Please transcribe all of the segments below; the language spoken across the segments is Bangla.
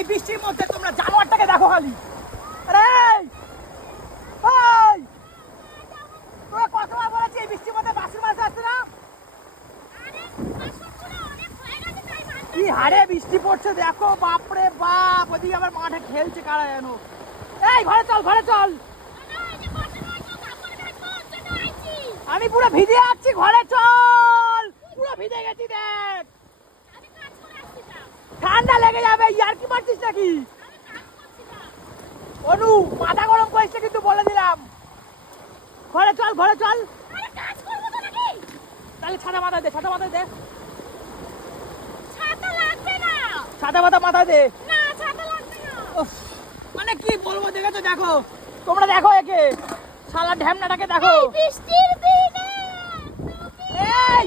এই বৃষ্টির মধ্যে তোমরা জানোয়ারটাকে দেখো খালি। আরে তোরা কতবার বলেছি এই বৃষ্টির মধ্যে বাসের মাছ আসছে না? কি হারে বৃষ্টি পড়ছে দেখো, বাপরে বাপ। ওদিকে আবার মাঠে খেলছে কারা যেন। এই ঘরে চল, ঘরে চল। আমি পুরো ভিজে যাচ্ছি, ঘরে চল। পুরো ভিজে গেছি দেখ। ঠান্ডা লেগে যাবে, ইয়ার কি মারছিস নাকি? অনু মাথা গরম করিস কিন্তু বলে দিলাম। ঘরে চল, ঘরে চল। তাহলে ছাতা মাথায় দে, ছাতা মাথায় দে। ছাতা মাথা মাথায় দে। মানে কি বলবো, দেখেছো? দেখো তোমরা, দেখো একে, শালা ঢ্যামনাটাকে দেখো। বৃষ্টির দিনে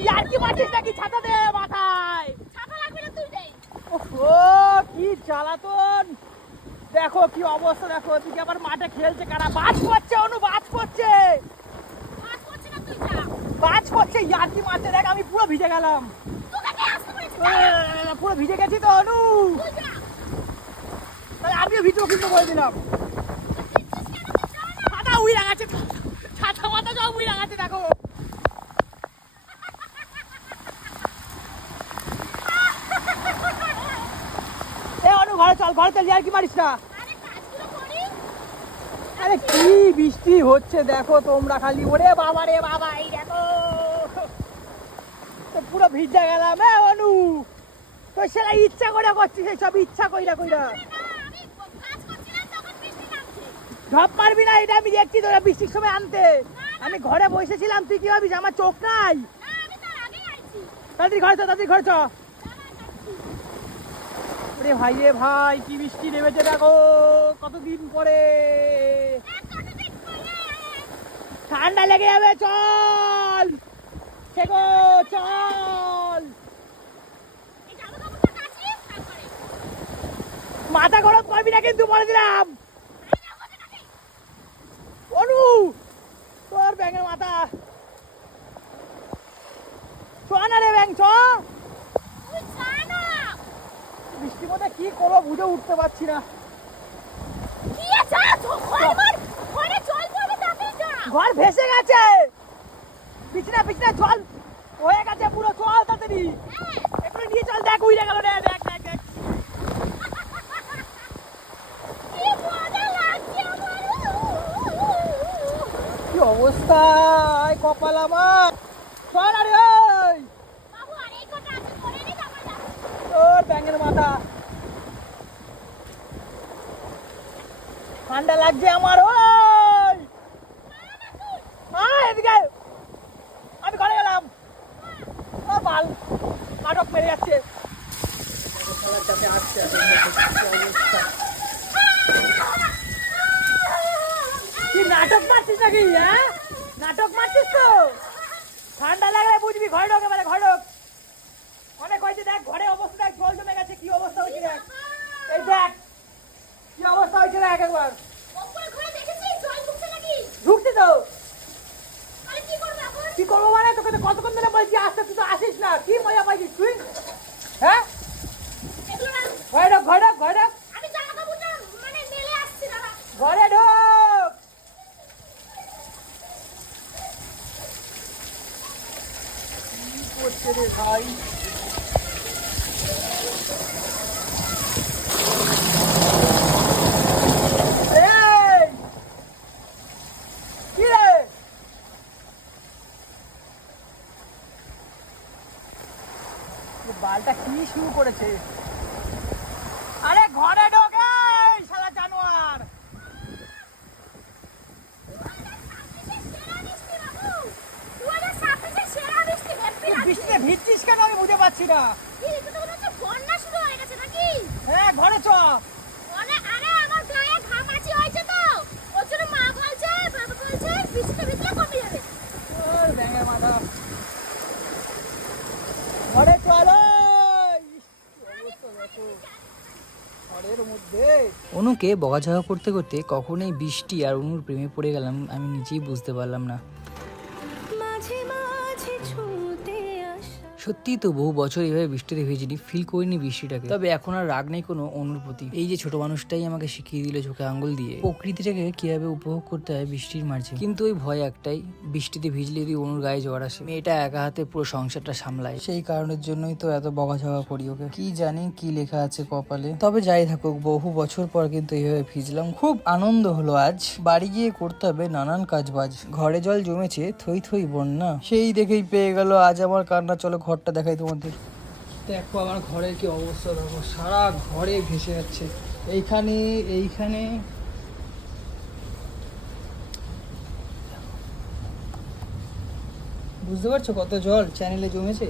ইয়ার কি মারছিস নাকি? ছাতা দে মাথায়। ছাতা লাগবে না, তুই দে। ও কি জ্বালাতন, দেখো কি অবস্থা। দেখো এদিকে আবার মাঠে খেলছে কারা। বাজ পড়ছে অনু, বাজ পড়ছে। হাত করছিস না, তুই যা। বাজ পড়ছে, ইয়ার কি মারছে দেখ। আমি পুরো ভিজে গেলাম, তোকে কে আসতে বলেছে? পুরো ভিজে গেছি তো অনু। তুই যা। তাহলে আমিও ভিজবো কিন্তু বলে দিলাম। ছাতা উই লাগাচ্ছে, ছাতা মাথা সব উই লাগাচ্ছে দেখো। এ অনু ঘরে চল, ঘরে চল, ইয়ার কি মারিস না। আরে কাজগুলো করি। আরে কি বৃষ্টি হচ্ছে দেখো তোমরা খালি। ওরে বাবা রে বাবা, এই দেখো তো পুরো ভিজে গেলাম। অনু তো সেটা ইচ্ছা করে করছিস, সব ইচ্ছা কইরা কইরা। না, আমি কাজ করছিলাম তখন বৃষ্টি নামছে। ঝপ পারবি না, এটা আমি দেখছি তোরা বৃষ্টির সময় আনতে। আমি ঘরে বসেছিলাম, তুই কি ভাবিস আমার চোখ নাই? না, আমি তার আগেই আইছি। তাড়াতাড়ি ঘরে চ, তাড়াতাড়ি ঘরে চ। দাঁড়া, যাচ্ছি। ওরে ভাই রে ভাই, কি বৃষ্টি নেমেছে দেখো কতদিন পরে। কতদিন পরে? ঠান্ডা লেগে যাবে, চল থেকো, চল। এই জামাকাপড়টা কাচিস, তারপরে। মাথা গরম করবি না কিন্তু বলে দিলাম। অনু তোর ব্যাঙের মাথা, চ না রে ব্যাং, চ। তুই যা না। বৃষ্টির মধ্যে কি করবো বুঝে উঠতে পারছি না। কি যা, ঘরে জল পড়বে, তাড়াতাড়ি যা। ঘর ভেসে গেছে, বিছনা বিছনা জল হয়ে গেছে পুরো। চল তাড়াতাড়ি, একটু নিয়ে চল। দেখ উইরে গেল রে, দেখ দেখ দেখ। কি মজা লাগছে আমার। কি অবস্থা কপাল আমার। চল আরে ওই বাবু, আর এই কটা আছে, করে নি, তারপরে যা। তোর ব্যাঙের মাথা। ঠান্ডা লাগছে আমার। ওই এদিকে আমি ঘরে গেলাম। ও বাল, নাটক মেরে যাচ্ছে। কি নাটক মারছিস নাকি? হ্যাঁ নাটক মারছিস তো। ঠান্ডা লাগলে বুঝবি, ঘরে ঢোকে বলে, ঘরে ঢোক। অনেক হয়েছে দেখ, ঘরে অবস্থা দেখ, জল জমে গেছে। কি অবস্থা হয়েছে দেখ, এই দেখ কি অবস্থা হয়েছে দেখ একবার। ওপরে ঘরে দেখেছিস জল ঢুকছে নাকি? ঢুকছি তো। আরে কি করব এখন? কি করবো মানে, তোকে তো কতক্ষণ ধরে বলছি আসতে, তুই তো আসিস না। কি মজা পাইছিস তুই? হ্যাঁ এগুলো না, ঘরে ঢোক, ঘরে ঢোক, ঘরে ঢোক, আমি জামাকাপড়টা মানে মেলে আসছি, দাঁড়া। ঘরে ঢোক। কি করছে রে ভাই? এই, কি রে? বালটা কি শুরু করেছে? আরে ঘরে ঢোকে শালা জানোয়ার। বৃষ্টিতে ভিজছিস কেন আমি বুঝে পাচ্ছি না। বন্যা শুরু হয়ে গেছে নাকি? হ্যাঁ ঘরে চ। আরে আমার গায়ে ঘামাচি হয়েছে তো, ওর জন্য মা বলছে, বাবা বলছে বৃষ্টিতে ভিজলে কমে যাবে। ওর ব্যাঙের মাথা। ঘরে চলো। ঘরের মধ্যে অনুকে বকাঝকা করতে করতে কখন এই বৃষ্টি আর অনুর প্রেমে পড়ে গেলাম আমি নিজেই বুঝতে পারলাম না। সত্যি তো বহু বছর এইভাবে বৃষ্টিতে ভিজিনি, ফিল করিনি বৃষ্টিটাকে। তবে এখন আর রাগ নেই কোনো অনুর প্রতি। এই যে ছোট মানুষটাই আমাকে শিখিয়ে দিল চোখে আঙ্গুল দিয়ে প্রকৃতিটাকে কিভাবে উপভোগ করতে হয় বৃষ্টির মাঝে। কিন্তু ওই ভয় একটাই, বৃষ্টিতে ভিজলে যদি অনুর গায়ে জ্বর আসে। মেয়েটা একা হাতে পুরো সংসারটা সামলায়, সেই কারণের জন্যই তো এত বকাঝকা করি ওকে। কি জানি কি লেখা আছে কপালে। তবে যাই থাকুক, বহু বছর পর কিন্তু এইভাবে ভিজলাম, খুব আনন্দ হলো আজ। বাড়ি গিয়ে করতে হবে নানান কাজ বাজ। ঘরে জল জমেছে, থই থই বন্যা, সেই দেখেই পেয়ে গেল আজ আমার কান্না। চলো ঘরটা দেখাই তোমাদের। দেখো আমার ঘরের কি অবস্থা, দেখো সারা ঘরে ভেসে যাচ্ছে। এইখানে এইখানে বুঝতে পারছো কত জল চ্যানেলে জমেছে,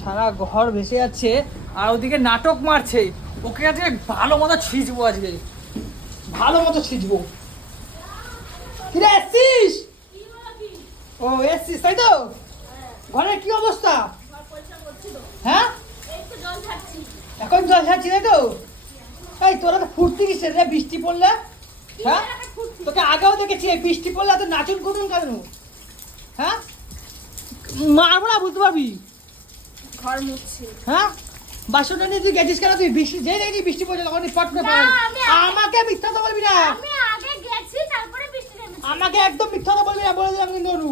সারা ঘর ভেসে যাচ্ছে। আর ওদিকে নাটক মারছে, ওকে আজকে ভালো মতো ছিঁচবো, আজকে ভালো মতো ছিঁচবো। কিরে এসছিস? ও এসছিস তাই তো? ঘরের কি অবস্থা? হ্যাঁ এখন জল ছাড়ছি তাই তো? এই তোরা তো ফুর্তি কিসের রে বৃষ্টি পড়লে? হ্যাঁ তোকে আগেও দেখেছি, এই বৃষ্টি পড়লে এত নাচুন কুটুন কেন? হ্যাঁ মারবো না, বুঝতে পারবি। ঘর মুছছি। হ্যাঁ বাসনটা নিয়ে তুই গেছিস কেন? তুই বৃষ্টি যেই দেখি বৃষ্টি পড়ছে তখন পট করে পড়ে। আমাকে মিথ্যা কথা বলবি না, আমি আগে গেছি তারপরে বৃষ্টি নেমেছে। আমাকে একদম মিথ্যা কথা বলবি না, বলে দিলাম কিন্তু অনু।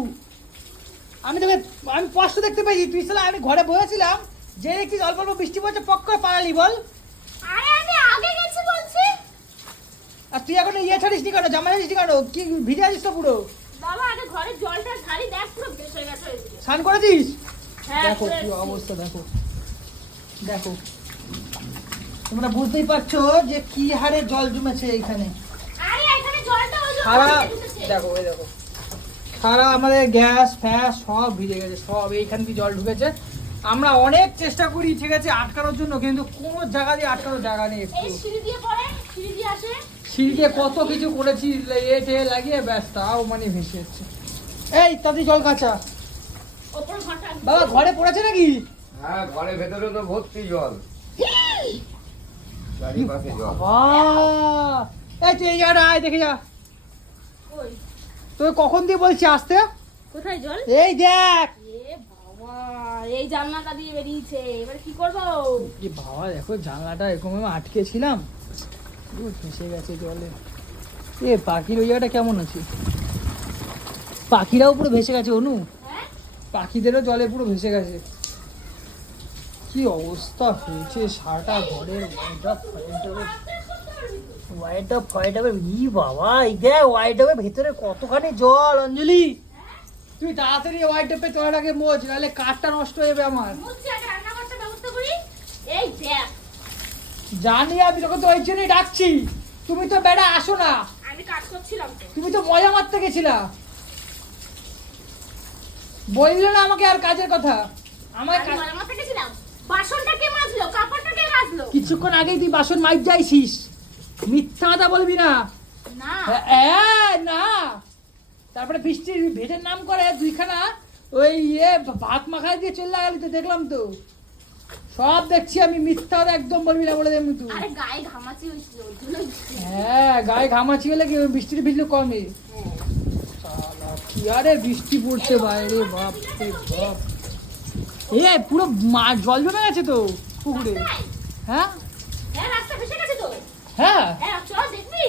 আমি তোকে আমি স্পষ্ট দেখতে পেয়েছি, তুই সালা আমি ঘরে বসেছিলাম, যে দেখছিস অল্প অল্প বৃষ্টি পড়ছে, পক করে পালালি বল। আরে আমি আগে গেছি বলছি। আর তুই এখন ইয়ে ছাড়িস নি কেন, জামা ছাড়িস নি কেন? কি ভিজে আছিস তো পুরো। বাবা আগে ঘরে জলটা ঢালি, দেখ পুরো ভেসে গেছে ওইদিকে। স্নান করেছিস? হ্যাঁ দেখো কি অবস্থা, দেখো দেখো, তোমরা বুঝতেই পারছো যে কি হারে জল জমেছে এইখানে। আরে এখানে জলটা ওই যে সারা ওখানে ঢুকেছে। দেখো এই দেখো, সারা আমাদের গ্যাস ফ্যাস সব ভিজে গেছে, সব এইখান দিয়ে জল ঢুকেছে। আমরা অনেক চেষ্টা করি ঠিক আছে আটকানোর জন্য, কিন্তু কোনো জায়গা দিয়ে আটকানোর জায়গা নেই একটু। এই সিঁড়ি দিয়ে পড়ে, সিঁড়ি দিয়ে আসে। সিঁড়ি দিয়ে কত কিছু করেছি, এটে লাগিয়ে ব্যাস, তাও মানে ভেসে যাচ্ছে। এই তাদের জল কাঁচা ওপর ঘরটা বাবা ঘরে পড়েছে নাকি? হ্যাঁ ঘরের ভেতরে তো ভর্তি জল, চারিপাশে জল। বাহ এই তুই এই জায়গাটা আয় দেখে যা। কই? তোকে কখন দিয়ে বলছি আসতে? কোথায় জল? এই দেখ। এ বাবা, এই জানলাটা দিয়ে বেরিয়েছে, এবার কি করব? কি বাবা দেখো জানলাটা এরকম আটকে ছিলাম, পুরো ফেসে গেছে জলে। এ পাখির ওই জায়গাটা কেমন আছে? পাখিরাও পুরো ভেসে গেছে অনু, হ্যাঁ পাখিদেরও জলে পুরো ভেসে গেছে। কি অবস্থা হয়েছে সারাটা ঘরের হোয়াইট অফ ই বাবা, এই দেখ হোয়াইট অফের ভেতরে কতখানি জল। অঞ্জলি তুই তাড়াতাড়ি হোয়াইট অফে তোলার আগে মোচ, নাহলে কাঠটা নষ্ট হয়ে যাবে আমার। মুছছি, আগে রান্নাঘরটা ব্যবস্থা করি। এই দেখ, জানি আমি তোকে তো ওই জন্যই ডাকছি, তুমি তো বেড়া আসো না, আমি কাজ করছিলাম তো। তুমি তো মজা মারতে গেছিলা, বললে না আমাকে আর কাজের কথা। আমার আমি মাথা গেছিলাম, বাসনটা কে মাজলো, কাপড়টা কে মাজলো? কিছুক্ষণ আগেই তুই বাসন মাইজ যাইছিস, মিথ্যা কথা বলবি না। না না তারপরে বৃষ্টির ভেজের নাম করে দুইখানা ওই ভাত মাখায় দিয়ে চলে গেলি তো, দেখলাম তো সব দেখছি আমি, মিথ্যা কথা একদম বলবি না বলে দেবো তুই। আরে গায়ে ঘামাচি হয়েছিল ওই জন্য বৃষ্টি। হ্যাঁ গায়ে ঘামাচি হলে কি বৃষ্টির ভিজলে কমে? হ্যাঁ। শালা, কি আরে বৃষ্টি পড়ছে বাইরে, বাপ রে বাপ। এ পুরো জল জমে গেছে তো পুকুরে। রাস্তায়? হ্যাঁ হ্যাঁ রাস্তা ভেসে গেছে তো। হ্যাঁ হ্যাঁ চল দেখবি।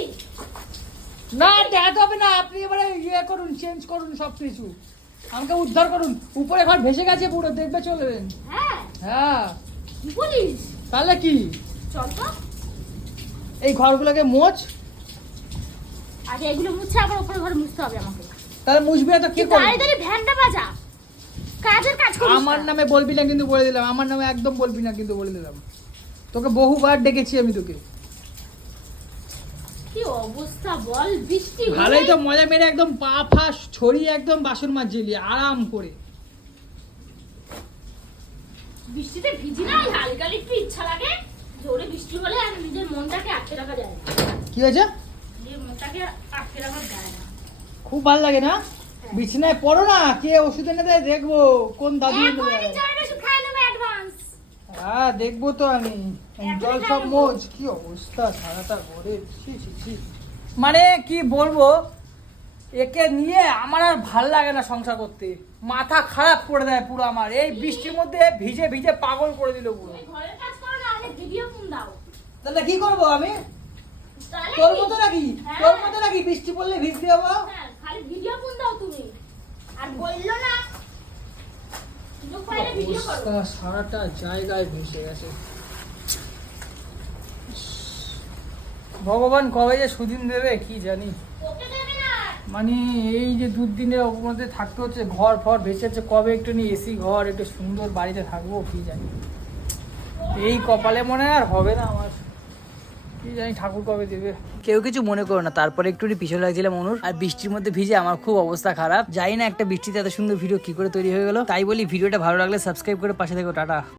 না দেখাতে হবে না, আপনি এবারে ইয়ে করুন, চেঞ্জ করুন সব কিছু, আমাকে উদ্ধার করুন। উপরে ঘর ভেসে গেছে পুরো, দেখবে চলবেন। হ্যাঁ হ্যাঁ কি বলিস? তাহলে কি, চল তো এই ঘরগুলোকে মোচ, আগে এগুলো মুছে আবার উপরে ঘরে মুছতে হবে আমাকে। তাহলে মুছবি না তো কি করবি? দাঁড়িয়ে দাঁড়িয়ে ভ্যানটা বাজা, কাজের কাজ করিস না। আমার নামে বলবি না কিন্তু বলে দিলাম, আমার নামে একদম বলবি না কিন্তু বলে দিলাম। তোকে বহুবার ডেকেছি আমি তোকে। কি অবস্থা বল, বৃষ্টি ভালোই তো মজা মেরে একদম পা ফাঁস ছড়িয়ে একদম বাসন মাজছিলি আরাম করে। বৃষ্টিতে ভিজি না, হালকা একটু ইচ্ছা লাগে। জোরে বৃষ্টি হলে আর নিজের মনটাকে আটকে রাখা যায় না, কি হয়েছে? নিজের মনটাকে আটকে রাখা যায় না। খুব ভালো লাগে না? বিছানায় পড়ো না, কে ওষুধ এনে দেয় দেখবো, কোন দাদু এনে এখনই দেয়। জ্বরের ওষুধ খাই নেবে অ্যাডভান্স। হ্যাঁ দেখবো তো আমি। জল সব মোজ, কি অবস্থা সারাটা ঘরে, ছি ছি ছি। মানে কি বলবো, একে নিয়ে আমার আর ভাল লাগে না সংসার করতে, মাথা খারাপ করে দেয় পুরো আমার। এই বৃষ্টির মধ্যে ভিজে ভিজে পাগল করে দিল পুরো। তুমি ঘরের কাজ করো না, আগে ভিডিও ফোন দাও। তাহলে কি করবো আমি? তাহলে তোর কি? মতো নাকি? হ্যাঁ। তোর মতো নাকি বৃষ্টি পড়লে ভিজতে যাবো? হ্যাঁ, খালি ভিডিও ফোন দাও তুমি। আর বললো না সুযোগ পাইলে ভিডিও করো। অবস্থা সারাটা জায়গায় ভেসে গেছে। ভগবান কবে যে সুদিন দেবে কি জানি। ওকে দেবে না। মানে এই যে দুদিনের মধ্যে থাকতে হচ্ছে, ঘর ফর ভেসেছে, কবে একটু নিয়ে এসি ঘর একটু সুন্দর বাড়িতে থাকবো কি জানি। এই কপালে মনে হয় আর হবে না আমার, কি জানি ঠাকুর কবে দেবে। কেউ কিছু মনে করো না, তারপরে একটু পিছনে লাগছিলাম অনুর, আর বৃষ্টির মধ্যে ভিজে আমার খুব অবস্থা খারাপ। জানি না একটা বৃষ্টিতে এত সুন্দর ভিডিও কি করে তৈরি হয়ে গেল। তাই বলি ভিডিওটা ভালো লাগলে সাবস্ক্রাইব করে পাশে থেকো। টাটা।